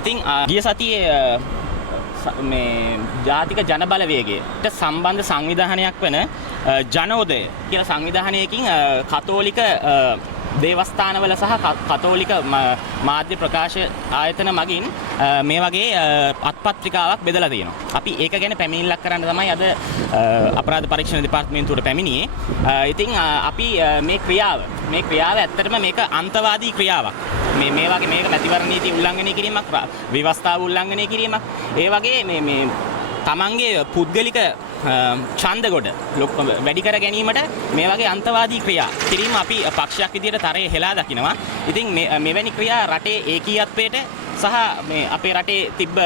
ඉතින් ගිය සතියේ මේ ජාතික ජනබලවේගයට සම්බන්ධ සංවිධානයක් වන ජනෝදය කියලා සංවිධානයකින් කතෝලික දේවස්ථානවල සහ කතෝලික මාධ්‍ය ප්‍රකාශ ආයතන මගින් මේ වගේ අත්පත්‍රිකාවක් බෙදලා තියෙනවා. අපි ඒක ගැන පැමිණිල්ලක් කරන්න තමයි අද අපරාධ පරීක්ෂණ දෙපාර්තමේන්තුවට පැමිණියේ. ඉතින් අපි මේ ක්‍රියාව ඇත්තටම මේක අන්තවාදී ක්‍රියාවක්. මේ වගේ මේක මැතිවරණ නීති උල්ලංඝනය කිරීමක්, ව්‍යවස්ථාව උල්ලංඝනය කිරීමක්, ඒ වගේ මේ තමන්ගේ පුද්ගලික ඡන්දගොඩ වැඩි කර ගැනීමට මේ වගේ අන්තවාදී ක්‍රියා කිරීම අපි පක්ෂයක් විදියට තරයේ හෙලා දකිනවා. ඉතින් මෙවැනි ක්‍රියා රටේ ඒකීයත්වයට සහ මේ අපේ රටේ තිබ්බ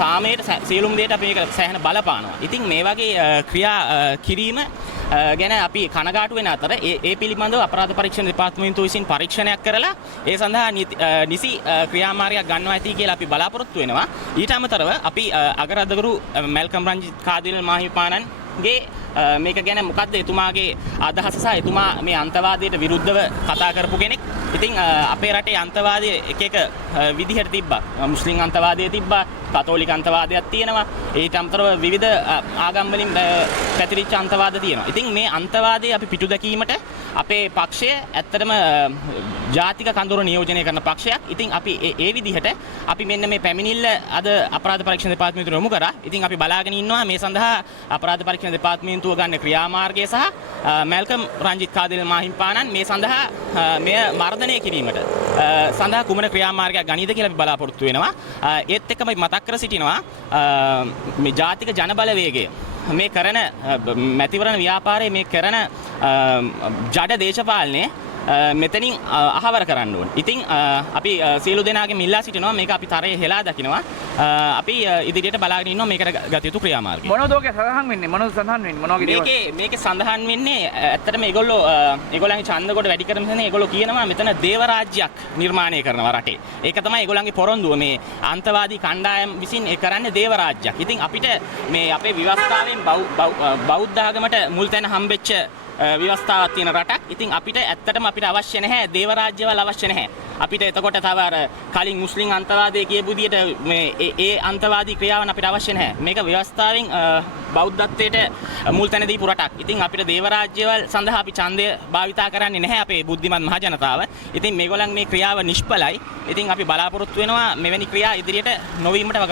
සාමයට සියලුම දේට අපි මේක සෑහෙන බලපානවා. ඉතින් මේ වගේ ක්‍රියා කිරීම ගැන අපි කනගාටු වෙන අතර ඒ පිළිබඳව අපරාධ පරීක්ෂණ දෙපාර්තමේන්තුව විසින් පරීක්ෂණයක් කරලා ඒ සඳහා නිසි ක්‍රියාමාර්ගයක් ගන්නවා ඇති කියලා අපි බලාපොරොත්තු වෙනවා. ඊට අමතරව අපි අගරාධකරු මැල්කම් රංජිත් කාදිල් මාහිමිපාණන්ගේ මේක ගැන මොකද්ද එතුමාගේ අදහස සහ එතුමා මේ අන්තවාදයට විරුද්ධව කතා කරපු කෙනෙක්. ඉතින් අපේ රටේ අන්තවාදයේ එක විදිහට තිබ්බා. මුස්ලිම් අන්තවාදය තිබ්බා, කතෝලික අන්තවාදයක් තියෙනවා. ඊට අමතරව විවිධ ආගම් වලින් පැතිරිච්ච අන්තවාද තියෙනවා. ඉතින් මේ අන්තවාදයේ අපි පිටු දැකීමට අපේ පක්ෂය ඇත්තටම ජාතික කඳවුර නියෝජනය කරන පක්ෂයක්. ඉතින් අපි ඒ විදිහට අපි මෙන්න මේ පැමිණිල්ල අද අපරාධ පරීක්ෂණ දෙපාර්තමේන්තුවට යොමු කරා. ඉතින් අපි බලාගෙන ඉන්නවා මේ සඳහා අපරාධ පරීක්ෂණ දෙපාර්තමේන්තුව ගන්න ක්‍රියාමාර්ගය සහ මැල්කම් රංජිත් කාදිල් මාහිමිපාණන් මේ සඳහා මෙය මර්ධනය කිරීමට සඳහා කුමන ක්‍රියාමාර්ගයක් ගනීද කියලා අපි බලාපොරොත්තු වෙනවා. ඒත් එක්කම මතක් කර සිටිනවා මේ ජාතික ජනබලවේගය මේ කරන මැතිවරණ ව්‍යාපාරයේ මේ කරන ජඩ දේශපාලනය මෙතනින් අහවර කරන්න ඕන. ඉතින් අපි සියලු දෙනාගේ මිල්ලා සිටිනවා මේක අපි තරයේ හෙලා දකිනවා. අපි ඉදිරියට බලාගෙන ඉන්නවා මේකට ගත යුතු ක්‍රියාමාර්ගය. මොනවද ඔක සඳහන් වෙන්නේ? මොනවද සඳහන් වෙන්නේ? මොන වගේ දේවල්? මේකේ සඳහන් වෙන්නේ ඇත්තටම ඒගොල්ලන්ගේ ඡන්ද කොට වැඩි කරන නිසා ඒගොල්ලෝ කියනවා මෙතන දේව රාජ්‍යයක් නිර්මාණය කරනවා රටේ. ඒක තමයි ඒගොල්ලන්ගේ පොරොන්දුව. මේ අන්තවාදී කණ්ඩායම් විසින් ඒ කරන්නේ දේව රාජ්‍යයක්. ඉතින් අපිට මේ අපේ ව්‍යවස්ථාවෙන් බෞද්ධ ආගමට මුල් තැන හම්බෙච්ච ව්‍යවස්ථාවක් තියෙන රටක්. ඉතින් අපිට ඇත්තටම අපිට අවශ්‍ය නැහැ දේව රාජ්‍යවල අවශ්‍ය නැහැ. අපිට එතකොට තව අර කලින් මුස්ලිම් අන්තවාදයේ කියපු විදියට මේ ඒ අන්තවාදී ක්‍රියාවන් අපිට අවශ්‍ය නැහැ. මේක ව්‍යවස්ථාවෙන් බෞද්ධත්වයට මුල් තැන දීපු රටක්. ඉතින් අපිට දේව රාජ්‍යවල සඳහා අපි ඡන්දය භාවිතා කරන්නේ නැහැ අපේ බුද්ධිමත් මහ ජනතාව. ඉතින් මේගොල්ලන් මේ ක්‍රියාව නිෂ්ඵලයි. ඉතින් අපි බලාපොරොත්තු වෙනවා මෙවැනි ක්‍රියා ඉදිරියට නොවීමට වග